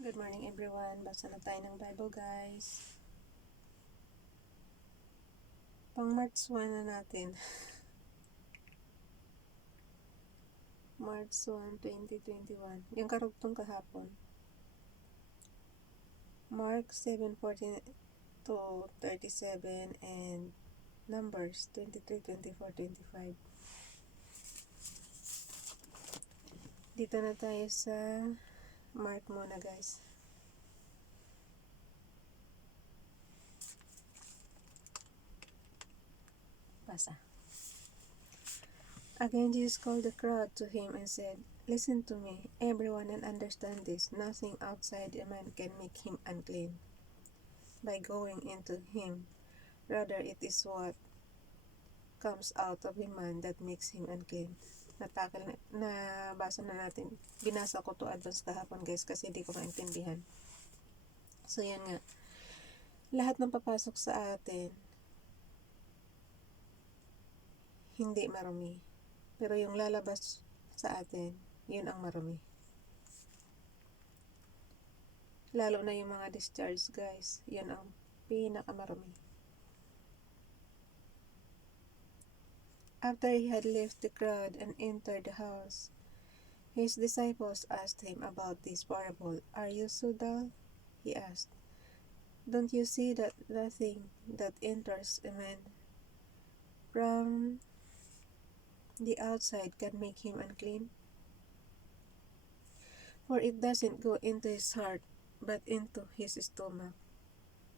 Good morning everyone. Basa na tayo ng Bible guys. Pang March 1 na natin. March 1, 2021. Yung karugtong kahapon. Mark 7:14 to 37 and Numbers 23, 24, 25. Dito na tayo sa Mark muna guys. Basa. Again, Jesus called the crowd to him and said, "Listen to me, everyone, and understand this. Nothing outside a man can make him unclean by going into him. Rather, it is what comes out of a man that makes him unclean." Nabasa na natin. Binasa ko to advance kahapon guys kasi hindi ko maintindihan. So yan nga. Lahat ng papasok sa atin, hindi marumi. Pero yung lalabas sa atin, yun ang marumi. Lalo na yung mga discharge guys, yun ang pinakamarumi. After he had left the crowd and entered the house, his disciples asked him about this parable. "Are you so dull?" he asked. "Don't you see that nothing that enters a man from the outside can make him unclean? For it doesn't go into his heart, but into his stomach."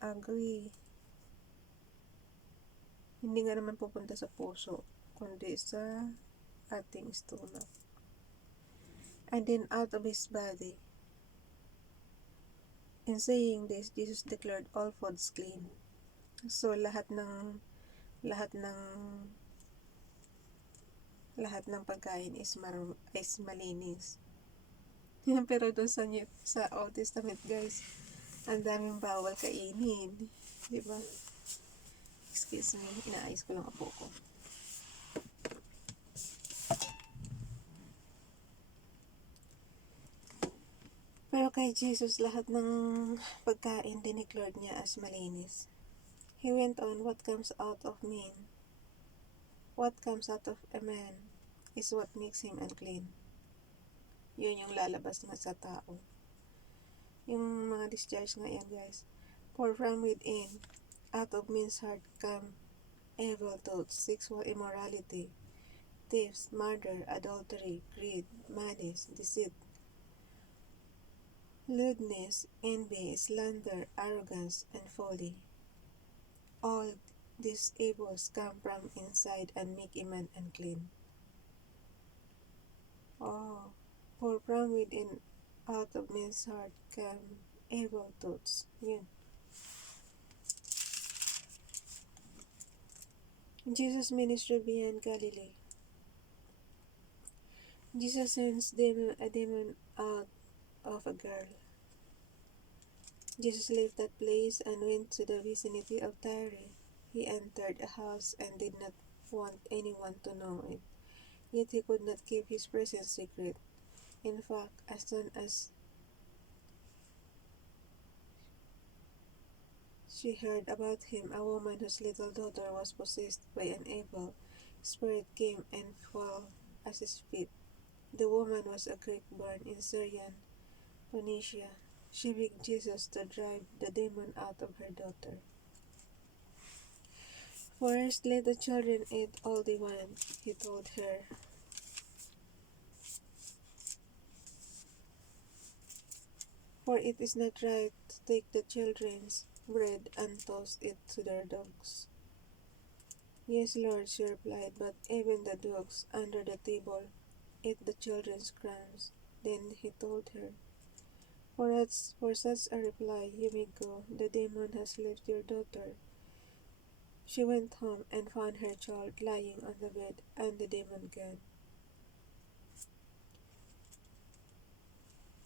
Agree. Hindi nga naman pupunta sa puso, kundi sa ating stomach. "And then out of his body." In saying this, Jesus declared all foods clean. So lahat ng pagkain is malinis. Pero doon sa Old Testament guys, ang daming bawal kainin, di ba? Excuse me, inaayos ko lang apo ko. Pero kay Jesus, lahat ng pagkain dineclared niya as malinis. He went on, what comes out of a man is what makes him unclean. Yun yung lalabas nga sa tao. Yung mga discharge nga yan guys. For from within, out of men's heart come evil thoughts, sexual immorality, thefts, murder, adultery, greed, malice, deceit, lewdness, envy, slander, arrogance, and folly. All these evils come from inside and make a man unclean. For from within, out of men's heart come evil thoughts. Yun. Jesus' ministry beyond Galilee. Jesus sends a demon out of a girl. Jesus left that place and went to the vicinity of Tyre. He entered a house and did not want anyone to know it. Yet he could not keep his presence secret. In fact, as soon as she heard about him, a woman whose little daughter was possessed by an evil spirit came and fell at his feet. The woman was a Greek born in Syrian Phoenicia. She begged Jesus to drive the demon out of her daughter. "First, let the children eat all they want," he told her. "For it is not right to take the children's bread and toss it to their dogs." "Yes, Lord," she replied, "but even the dogs under the table eat the children's crumbs." Then he told her, For such a reply, you may go. The demon has left your daughter." She went home and found her child lying on the bed and the demon gone.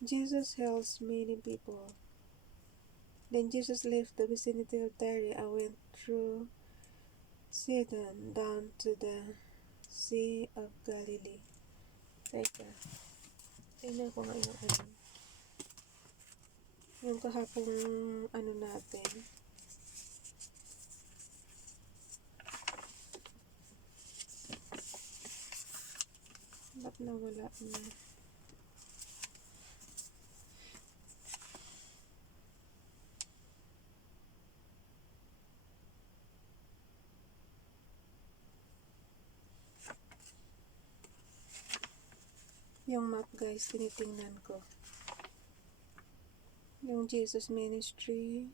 Jesus heals many people. Then Jesus left the vicinity of Tyre and went through Sidon down to the Sea of Galilee. Teka, tingnan ko nga yung Yung kahapong ano natin. Ba't nawala na? Yung map guys, tinitingnan ko. Yung Jesus Ministry.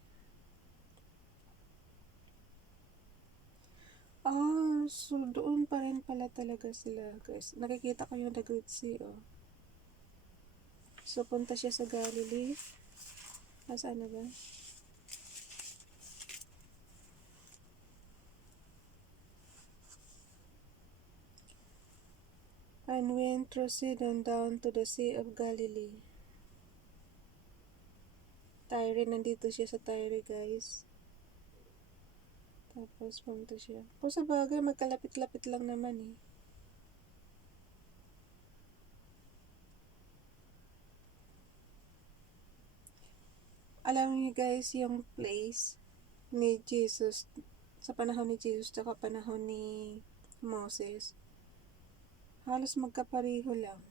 So doon pa rin pala talaga sila guys. Nakikita ko yung the Great Sea, oh. So punta siya sa Galilee. Saan na ba? And went through Sidon down to the Sea of Galilee. Tyre, nandito siya sa Tyre guys. Tapos punta siya. Kung sa bagay, magkalapit-lapit lang naman eh. Alam niyo guys, yung place ni Jesus, sa panahon ni Jesus, tsaka panahon ni Moses, halos magkapareho lang.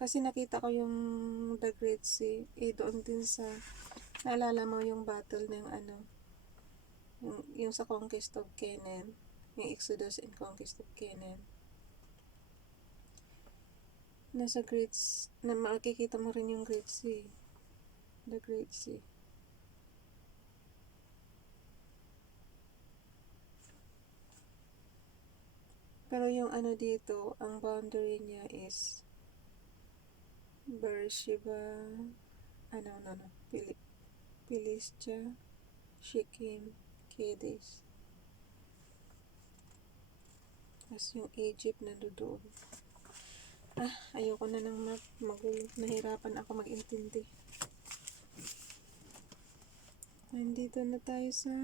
Kasi nakita ko yung the Great Sea, doon din sa, naalala mo yung battle ng yung sa Conquest of Canaan, yung Exodus and Conquest of Canaan. Nasa na makikita mo rin yung Great Sea, the Great Sea. Pero yung dito, ang boundary niya is Beersheba, Philistia, Shechem, Kadesh. Tapos yung Egypt na doon. Ayoko na ng map. Nahirapan ako mag-intindi. Nandito na tayo sa...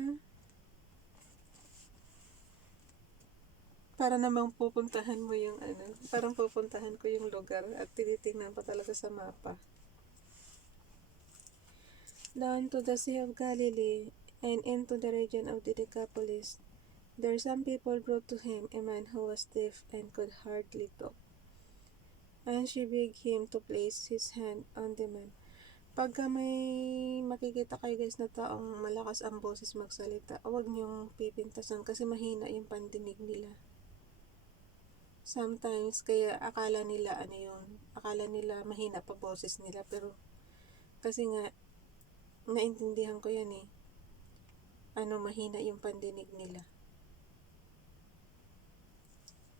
Para namang pupuntahan mo yung parang pupuntahan ko yung lugar at tinitingnan pa talaga sa mapa. Down to the Sea of Galilee and into the region of the Decapolis, there some people brought to him a man who was deaf and could hardly talk. And she begged him to place his hand on the man. Pagka may makikita kayo guys na taong malakas ang boses magsalita, huwag niyong pipintasan kasi mahina yung pandinig nila. Sometimes, kaya akala nila mahina pa boses nila, pero kasi nga, naintindihan ko yan eh. Mahina yung pandinig nila.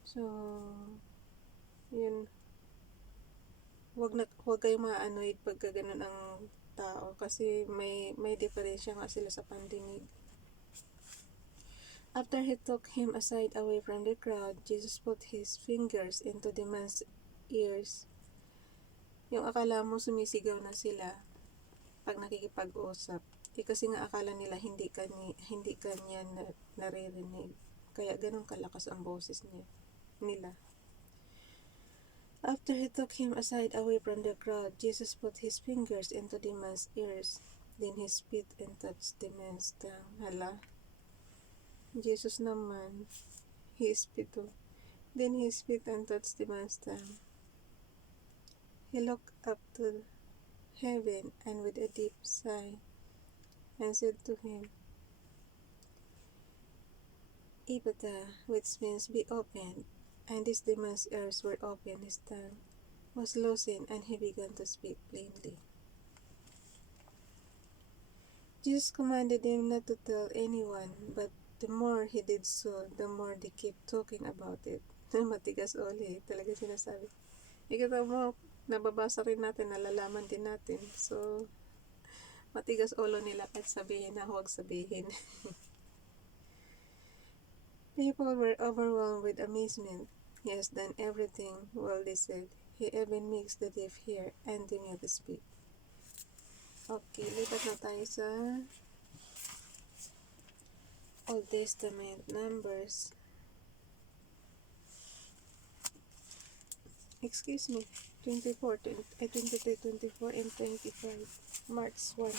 So, yun. Huwag kayong ma-annoyed pagka ganun ang tao kasi may diferensya nga sila sa pandinig. After he took him aside away from the crowd, Jesus put his fingers into the man's ears. Yung akala mo sumisigaw na sila pag nakikipag-usap. Kasi nga akala nila hindi kanya naririnig. Kaya ganun kalakas ang boses nila. After he took him aside away from the crowd, Jesus put his fingers into the man's ears. Then he spit and touched the man's tongue. Hala. Jesus naman, he spit too. Then he spit and touched the man's tongue. He looked up to heaven and with a deep sigh and said to him, Ephphatha, which means be opened. And this the man's ears were opened, his tongue was loosened, and he began to speak plainly. Jesus commanded them not to tell anyone, but the more he did so, the more they kept talking about it. Matigas ulit, talaga sinasabi. Ikita mo, nababasa rin natin, nalalaman din natin. So, matigas ulo nila kahit sabihin na huwag sabihin. People were overwhelmed with amazement. He has done everything well, they said. He even makes the deaf hear and the mute speak. Okay, lipat na tayo sa Old Testament, Numbers. Excuse me. 24, 23, 24, and 25. March 1.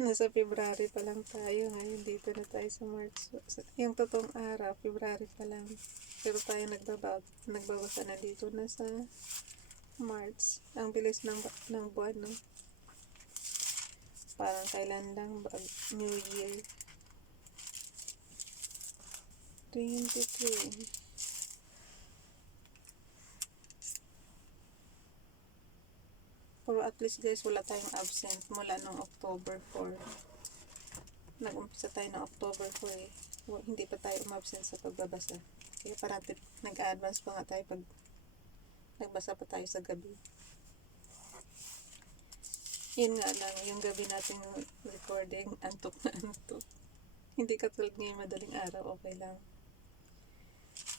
Nasa February pa lang tayo. Ngayon dito na tayo sa March. Yung totoong araw, February pa lang. Pero tayo nagbabasa na dito na sa March. Ang bilis ng buwan, no? Parang kailan lang New Year. 23. Pero at least guys, wala tayong absent mula nung October 4. Nag-umpisa tayo ng October 4 eh. Hindi pa tayo umabsent sa pagbabasa. Kaya parati nag-advance pa nga tayo pag nagbasa pa tayo sa gabi. Yun nga lang, yung gabi natin recording, antok na antok. Hindi katulad ngayon madaling araw, okay lang.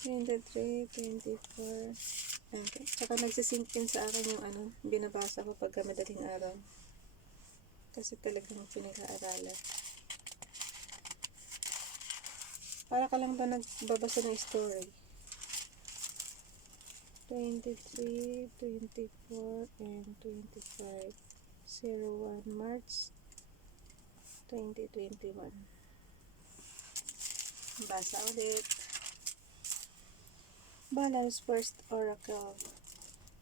23, 24, okay. Tsaka nagsisink in sa akin yung binabasa ko pagka madaling araw. Kasi talagang pinag-aaralan. Para ka lang ba nagbabasa ng story? 23, 24, and 25. 01 March 2021. Basa ulit. Balaam's first oracle.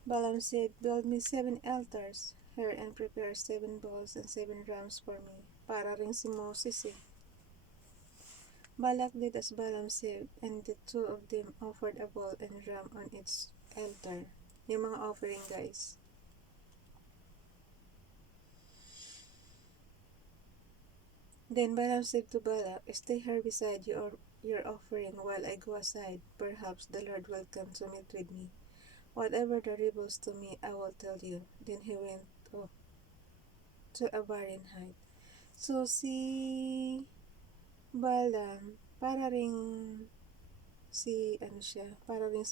Balaam said, "Build me 7 altars here and prepare 7 bulls and 7 rams for me." Para rin si Moses eh. Balak did as Balaam said, and the two of them offered a bull and ram on its altar. Yung mga offering guys. Then Balaam said to Balak, "Stay here beside your offering while I go aside. Perhaps the Lord will come to meet with me. Whatever the reveals to me, I will tell you." Then he went to a barren height. So si Balaam, para ring si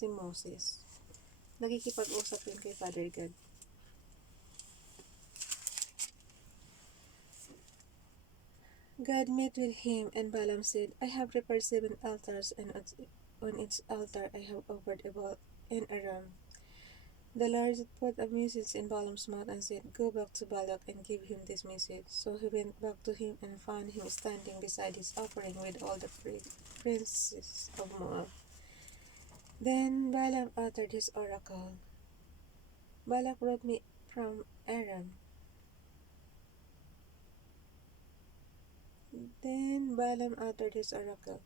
Moses. Nakikipag-usap yun kay Father God. God met with him, and Balaam said, "I have prepared 7 altars, and on each altar I have offered a bull and a ram." The Lord put a message in Balaam's mouth and said, "Go back to Balak and give him this message." So he went back to him and found him standing beside his offering with all the princes of Moab. Then Balaam uttered his oracle. Balak brought me from Aram. Then Balaam uttered his oracle.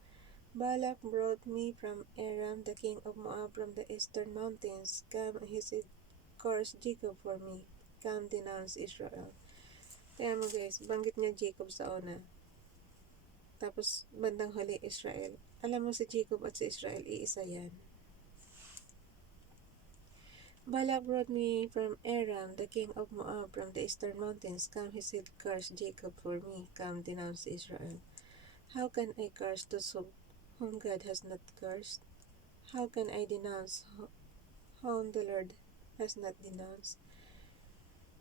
Balak brought me from Aram, the king of Moab, from the eastern mountains. Come, he said, curse Jacob for me. Come, denounce Israel. Kaya mo guys, banggit niya Jacob sa una. Tapos, bandang huli, Israel. Alam mo si Jacob at si Israel, iisa yan. Balak brought me from Aram, the king of Moab, from the eastern mountains. Come, he said, curse Jacob for me. Come, denounce Israel. How can I curse those whom God has not cursed? How can I denounce whom the Lord has not denounced?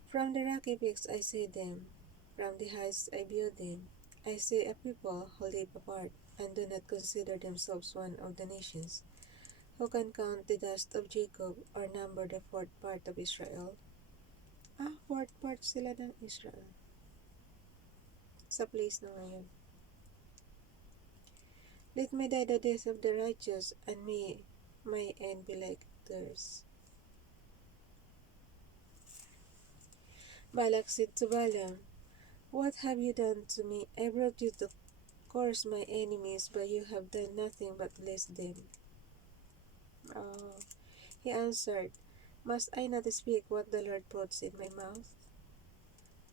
From the rocky peaks I see them, from the heights I view them. I see a people who live apart, and do not consider themselves one of the nations. Who can count the dust of Jacob, or number the fourth part of Israel? Fourth part sila ng Israel. Sa place na ngayon. Let me die the death of the righteous, and may my end be like theirs. Balak said to Balaam, "What have you done to me? I brought you to curse my enemies, but you have done nothing but bless them." He answered, "Must I not speak what the Lord puts in my mouth?"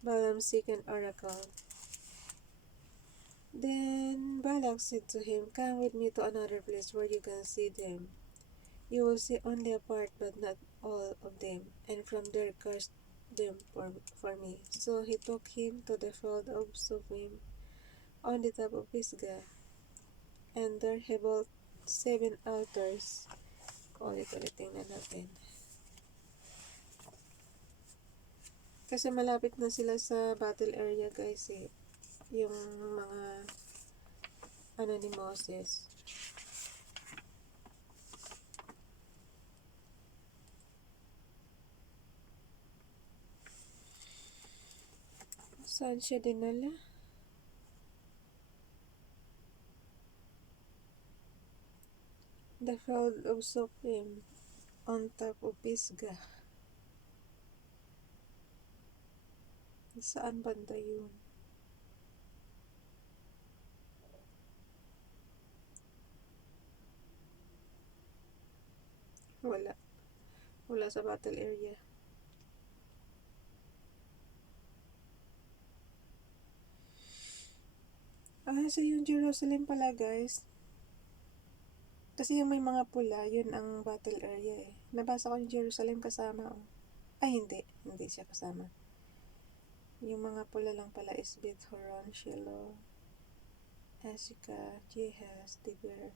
Balaam's second oracle. Then Balak said to him, "Come with me to another place where you can see them. You will see only a part, but not all of them, and from there curse them for me." So he took him to the field of Sufim on the top of Pisgah, and there he built 7 altars. Ulit-ulit tingnan natin. Kasi malapit na sila sa battle area guys eh. Yung mga ni Moses. Saan siya dinala? The field of Sophim on top of Pisgah. Saan banda yun? Wala. Wala sa battle area. So yung Jerusalem pala guys. Kasi yung may mga pula, yun ang battle area eh. Nabasa ko yung Jerusalem kasama. Oh. Ay hindi. Hindi siya kasama. Yung mga pula lang pala is Beth Horon, Shiloh, Azekah, Jehaz, Tiber,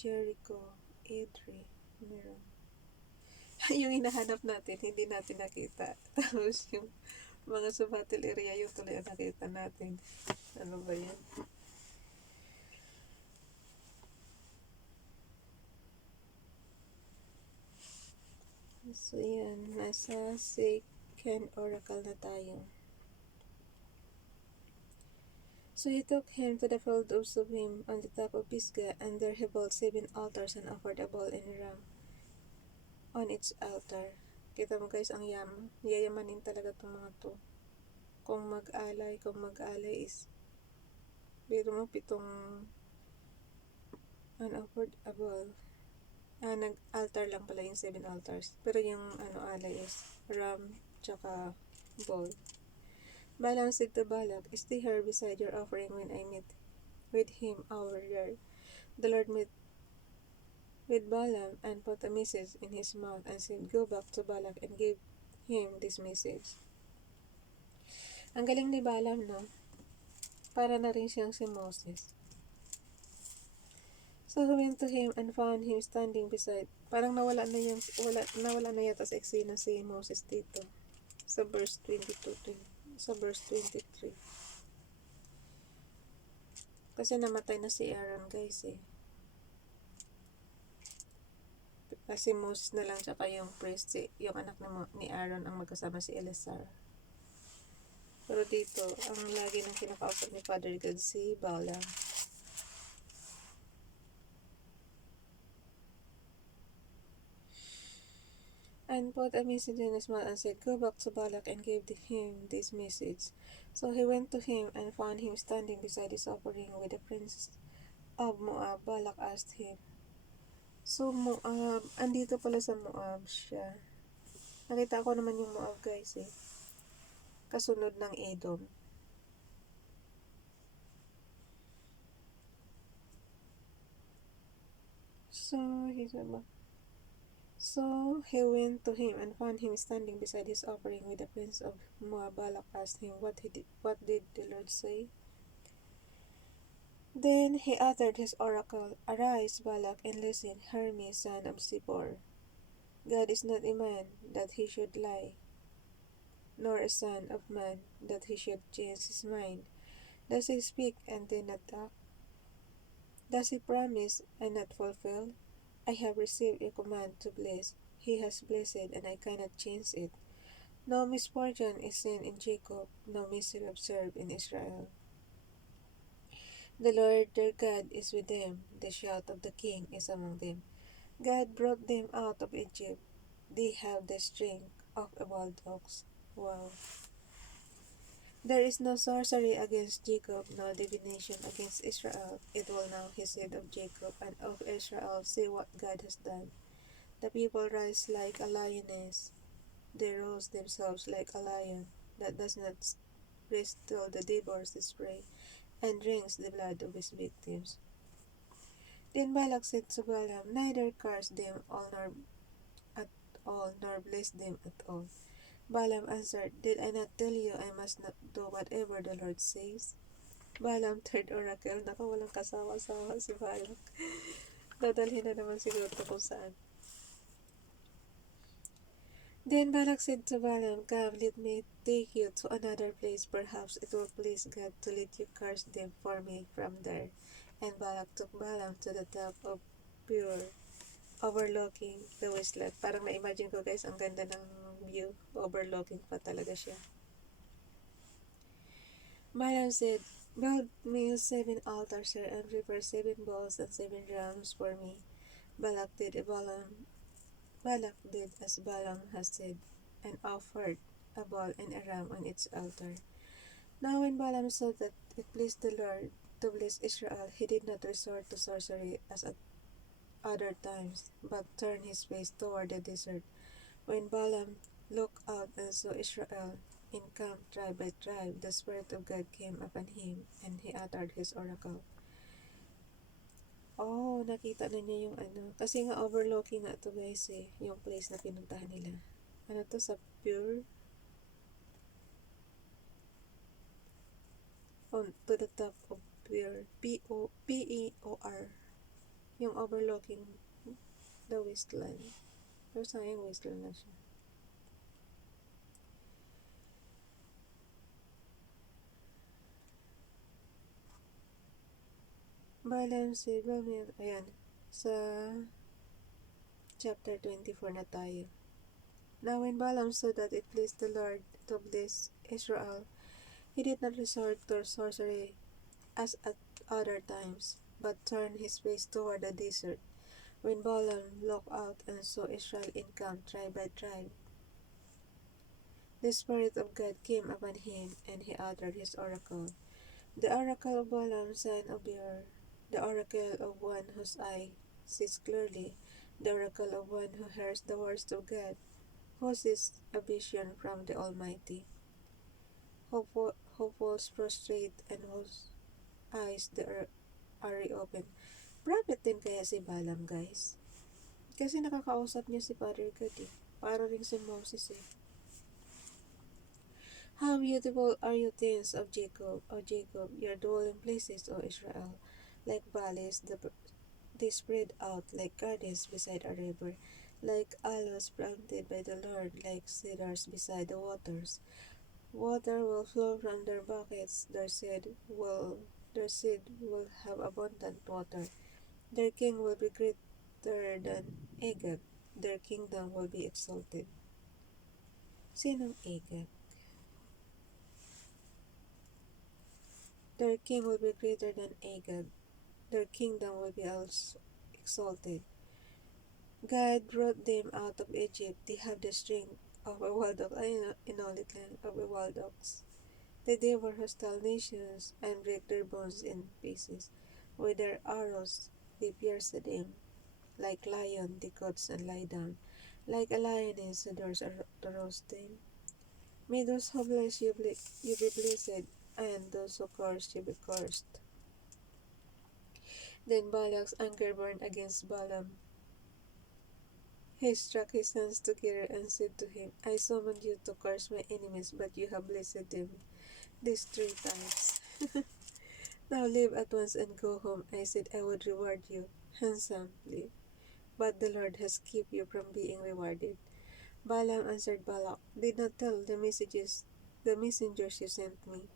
Jericho, Edrei, meron. Yung hinahanap natin, hindi natin nakita. Tapos yung mga sa battle area, yung tuloy ang nakita natin. Ano ba yan? So yan, nasa second oracle na tayo. So he took him to the field of Suvim on the top of Pisgah, and there he built 7 altars and offered a bull and a ram on its altar. Kita mo guys, ang yayamanin talaga itong mga to. Kung mag-alay is, biro mo 7 unoffered a bull. Nag-altar lang pala yung 7 altars. Pero yung alay is ram, tsaka bull. Balaam said to Balak, "Stay here beside your offering when I meet with him over there." The Lord met with Balaam and put a message in his mouth and said, "Go back to Balak and give him this message." Ang galing ni Balaam, no? Para na rin siyang si Moses. So he went to him and found him standing beside. Parang nawala na yata sa eksena si Moses dito. Sa verse 22, sa verse 23. Kasi namatay na si Aaron guys eh. Kasi Moses na lang tsaka yung priest, yung anak ni Aaron ang magkasama si Eleazar. Pero dito, ang lagi nang kinakausap ni Father God si Balaam. And put a message in his mouth and said, "Go back to Balak and give him this message." So he went to him and found him standing beside his offering with the prince of Moab. Balak asked him. So Moab, andito pala sa Moab siya. Nakita ko naman yung Moab guys eh. Kasunod ng Edom. So he went to him and found him standing beside his offering with the prince of Moab. Balak asked him, what did the Lord say? Then he uttered his oracle, "Arise, Balak, and listen, hear me, son of Zippor. God is not a man that he should lie, nor a son of man that he should change his mind. Does he speak and then not act? Does he promise and not fulfill? I have received a command to bless. He has blessed, and I cannot change it. No misfortune is seen in Jacob, no misery observed in Israel. The Lord their God is with them. The shout of the king is among them. God brought them out of Egypt. They have the strength of a wild ox." Wow. "There is no sorcery against Jacob, no divination against Israel. It will now," he said of Jacob and of Israel, "see what God has done. The people rise like a lioness. They rouse themselves like a lion that does not rest till the devours his prey and drinks the blood of his victims." Then Balak said to Balaam, "Neither curse them at all, nor bless them at all." Balaam answered, "Did I not tell you I must not do whatever the Lord says?" Balaam, third oracle. Naku, walang kasawa-sawa si Balak. Dadalhin na naman siguro kung saan. Then Balak said to Balaam, "Come, let me take you to another place. Perhaps it will please God to let you curse them for me from there." And Balak took Balaam to the top of Peor, overlooking the wasteland. Parang na-imagine ko guys, ang ganda ng view. Overlooking pa talaga siya. Balaam said, build me 7 altars here and prepare 7 bulls and 7 rams for me. Balak did as Balaam had said, and offered a bull and a ram on its altar. Now when Balaam saw that it pleased the Lord to bless Israel, he did not resort to sorcery as at other times, but turned his face toward the desert. When Balaam looked out and saw Israel encamped tribe by tribe, the Spirit of God came upon him, and he uttered his oracle. Oh, nakita na niya yung ano. Kasi nga overlooking na to guys eh, yung place na pinuntahan nila. Ano to, sa Pure? On to the top of Pure. P-E-O-R. Yung overlooking the wasteland. Pero sayang wasteland na siya. Balaam said, ayan, sa chapter 24 na tayo. Now when Balaam saw that it pleased the Lord to bless Israel, he did not resort to sorcery as at other times, but turned his face toward the desert. When Balaam looked out and saw Israel encamped tribe by tribe, the Spirit of God came upon him, and he uttered his oracle. The oracle of Balaam son of Beor, the oracle of one whose eye sees clearly, the oracle of one who hears the words of God, who sees a vision from the Almighty, who falls prostrate and whose eyes are reopened. Prophet din kaya si Balaam, guys? Kasi nakakausap niya si Father God eh. Para rin si Moses eh. How beautiful are you things of Jacob, O Jacob, your dwelling places, O Israel. Like valleys, they spread out like gardens beside a river, like aloes planted by the Lord, like cedars beside the waters. Water will flow from their buckets, their seed will have abundant water. Their king will be greater than Agag, their kingdom will be exalted. Sinong Agag? Their king will be greater than Agag, their kingdom will be also exalted. God brought them out of Egypt, they have the strength of a wild ox, of a wild ox. They devour hostile nations and break their bones in pieces. With their arrows they pierce them. Like lion they crouch and lie down. Like a lioness who dares to roast them. May those who bless you, you be blessed, and those who curse you be cursed. Then Balak's anger burned against Balaam. He struck his hands together and said to him, I summoned you to curse my enemies, but you have blessed them these 3 times. Now leave at once and go home. I said I would reward you handsomely, but the Lord has kept you from being rewarded. Balaam answered Balak, Did not tell the messengers you sent me.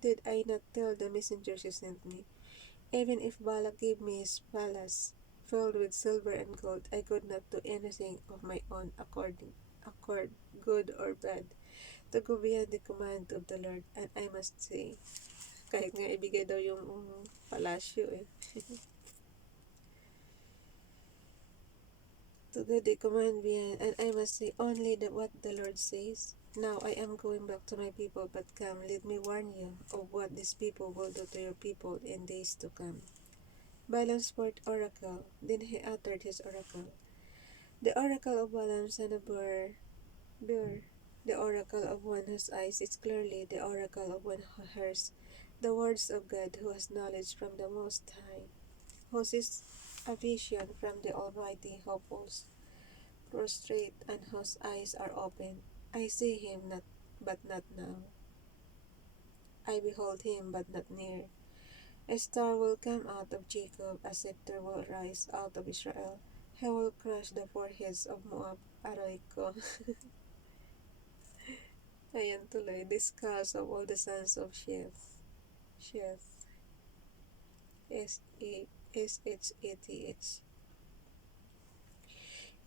Did I not tell the messengers you sent me? Even if Balak gave me his palace filled with silver and gold, I could not do anything of my own accord, good or bad, to go beyond the command of the Lord. And I must say, kahit nga ibigay daw yung palasyo eh. To do the command beyond, and I must say only what the Lord says. Now I am going back to my people, but come, let me warn you of what these people will do to your people in days to come. Balaam spoke oracle, then he uttered his oracle. The oracle of Balaam son of Beor, the oracle of one whose eyes is clearly, the oracle of one who hears the words of God, who has knowledge from the Most High, who sees a vision from the Almighty, who falls prostrate and whose eyes are open. I see him not, but not now. I behold him, but not near. A star will come out of Jacob, a scepter will rise out of Israel. He will crush the foreheads of Moab, aray ko. Ayan tuloy, the skulls of all the sons of Sheth, S-H-A-T-H.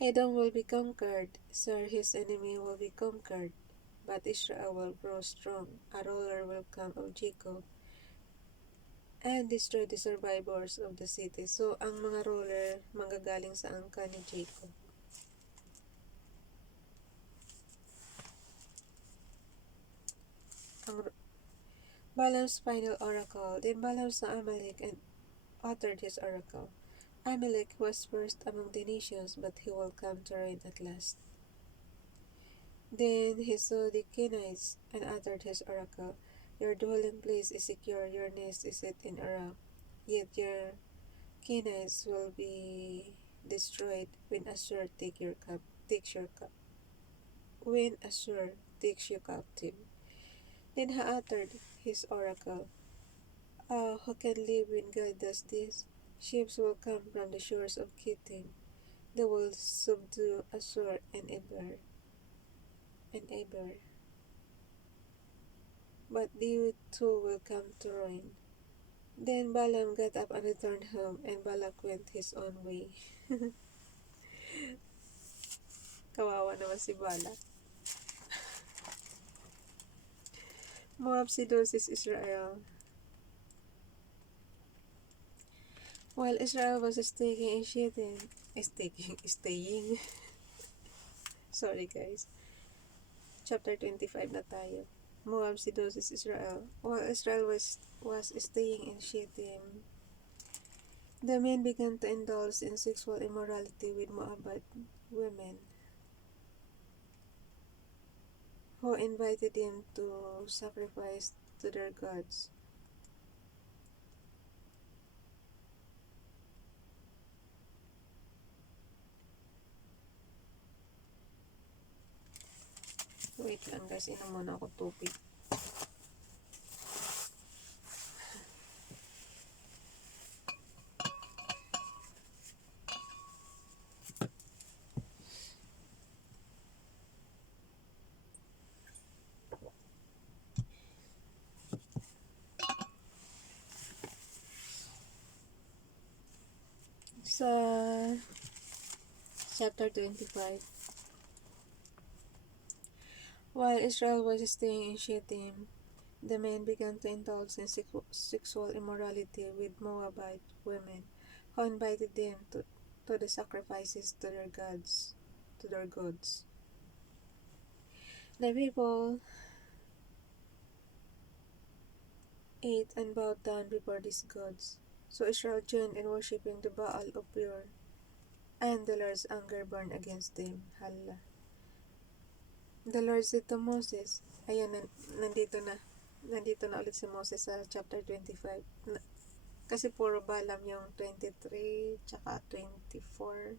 Edom will be conquered, Sir his enemy will be conquered, but Israel will grow strong. A ruler will come of Jacob and destroy the survivors of the city. So, ang mga ruler manggagaling sa angka ni Jacob. Ang Balaam's final oracle. Then Balaam saw Amalek and uttered his oracle. Amalek was first among the nations, but he will come to reign at last. Then he saw the Kenites and uttered his oracle. Your dwelling place is secure, your nest is set in a rock. Yet your Kenites will be destroyed when Assur takes your when Assur takes you captive. Then he uttered his oracle. Ah, who can live when God does this? Ships will come from the shores of Kittim. They will subdue Assur and Eber. But you too will come to ruin. Then Balaam got up and returned home, and Balak went his own way. Kawawa naman si Balak. Moab seduces Israel. While Israel was staying, sorry guys, chapter 25 na tayo. Moab seduces Israel. While Israel was staying in Shittim, the men began to indulge in sexual immorality with Moabite women, who invited them to sacrifice to their gods. Wait lang guys, inom muna ako tubig. Sa chapter 25, while Israel was staying in Shittim, the men began to indulge in sexual immorality with Moabite women, who invited them to the sacrifices to their gods. The people ate and bowed down before these gods. So Israel joined in worshipping the Baal of Peor, and the Lord's anger burned against them. Hala. The Lord said to Moses, ayan, nandito na ulit si Moses sa chapter 25. Kasi puro Balaam yung 23, tsaka 24.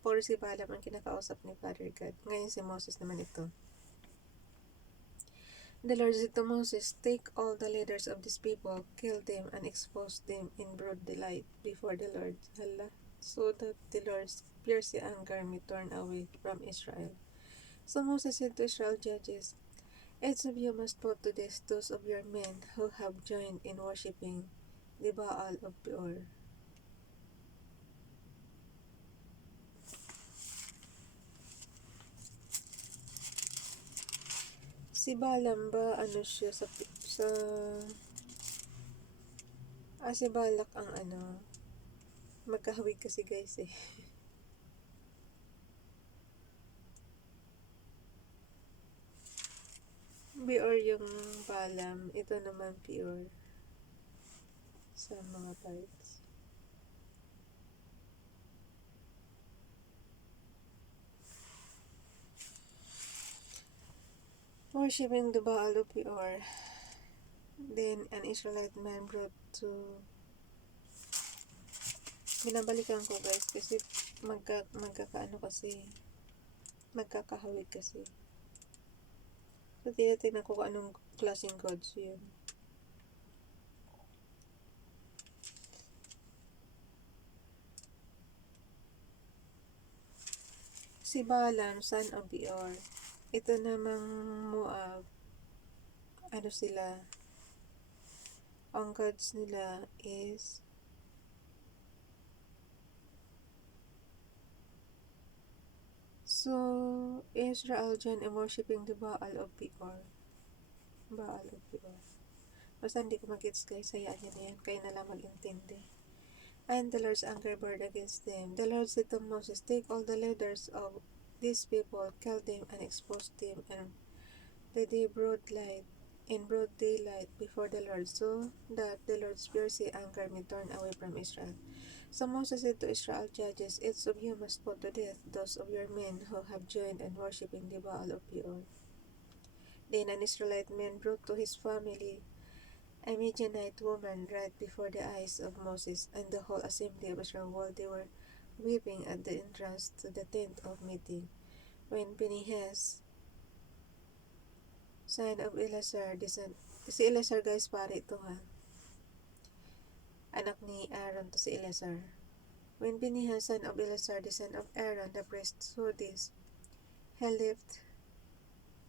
Puro si Balaam ang kinakausap ni Father God. Ngayon si Moses naman ito. The Lord said to Moses, take all the leaders of this people, kill them, and expose them in broad daylight before the Lord. Hala. So that the Lord's fierce anger may turn away from Israel. So Moses said to Israel judges, each of you must put to death those of your men who have joined in worshipping the Baal of Peor. Si Balaam ba, siya si Balak ang magkahawig kasi guys eh. Peor yung Balaam, ito naman Peor sa mga parts. Worshipping the Baal of Peor. Then an Israelite man brought to binabalikan ko guys kasi magkakahawig kasi. So tinitignan ko kung anong klaseng gods yun. Si Balaam, son of Beor. Ito namang Moab. Sila? Ang gods nila is So, Israel dyan ay worshipping the Baal of Peor. Baal of Peor. Basta hindi ko mag-gets guys, hayaan nyo na yan. Kayo na lang mag-intindi. And the Lord's anger burned against them. The Lord said to Moses, take all the leaders of these people, kill them, and expose them, and the day broad light, in broad daylight before the Lord, so that the Lord's fierce anger may turn away from Israel. So Moses said to Israel judges, each of you must put to death those of your men who have joined in worshipping the Baal of Peor. Then an Israelite man brought to his family a Midianite woman right before the eyes of Moses and the whole assembly of Israel while they were weeping at the entrance to the tent of meeting. When Phinehas, son of Eleazar, si Eleazar guys, pare ito ha. Anak ni Aaron to si Eleazar. When Phinehas, son of Eleazar, the son of Aaron, the priest, saw this, he left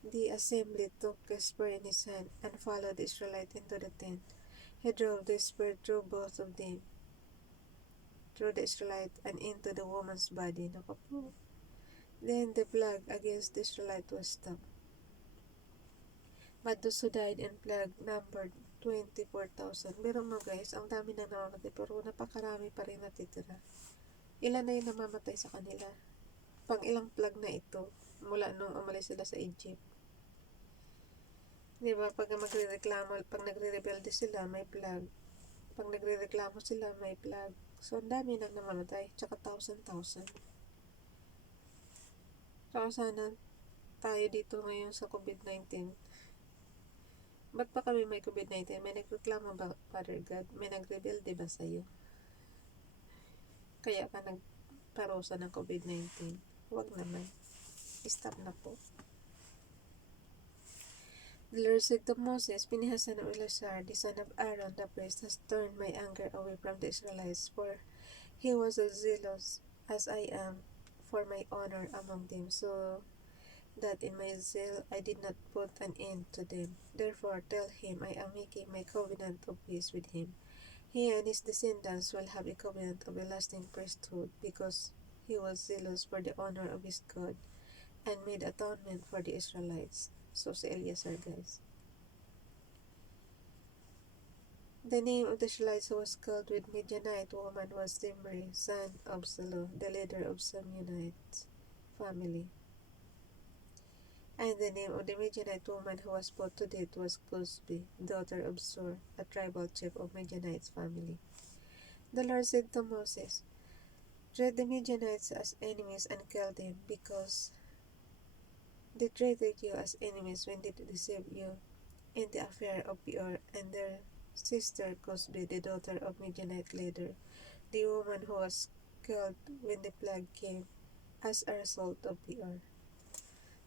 the assembly, took a spear in his hand, and followed the Israelite into the tent. He drove the spear through both of them, through the Israelite and into the woman's body. Then the plague against the Israelite was stopped. But those who died in plague numbered 24,000. Pero mo guys, ang dami na namamatay, pero napakarami pa rin natitira. Ilan na yung namamatay sa kanila? Pang ilang plague na ito mula nung umalis sila sa Egypt. Diba, pag nagre-rebelde sila, may plague. Pag nagre-reklamo sila, may plague. So, ang dami nang namamatay. Tsaka 1,000. Tsaka sana tayo dito ngayon sa COVID-19. Ba't pa kami may COVID-19? May nagreklamo ba, Father God? May nagrebelde ba sa'yo? Kaya ka nagparosa ng COVID-19? Huwag naman. Stop na po. The Lord said to Moses, Phinehas, son of Eleazar, the son of Aaron, the priest, has turned my anger away from the Israelites, for he was as zealous as I am for my honor among them, so that in my zeal I did not put an end to them. Therefore tell him I am making my covenant of peace with him. He and his descendants will have a covenant of a lasting priesthood, because he was zealous for the honor of his God, and made atonement for the Israelites. So si Eleazar guys. The name of the Israelites who was killed with Midianite woman was Zimri, son of Salu, the leader of Simeonite family. And the name of the Midianite woman who was put to death was Cosbi, daughter of Sur, a tribal chief of Midianite's family. The Lord said to Moses, treat the Midianites as enemies and kill them, because they treated you as enemies when they deceived you in the affair of Peor, and their sister Cosbi, the daughter of Midianite leader, the woman who was killed when the plague came as a result of Peor.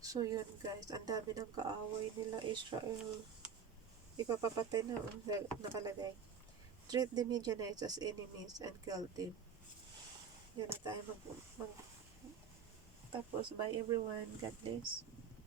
So yun guys, ang dami ng kaaway nila Israel. Ipapapatay na nakalagay. Treat the Midianites as enemies and kill them. Yan na tayo tapos. Bye everyone. God bless.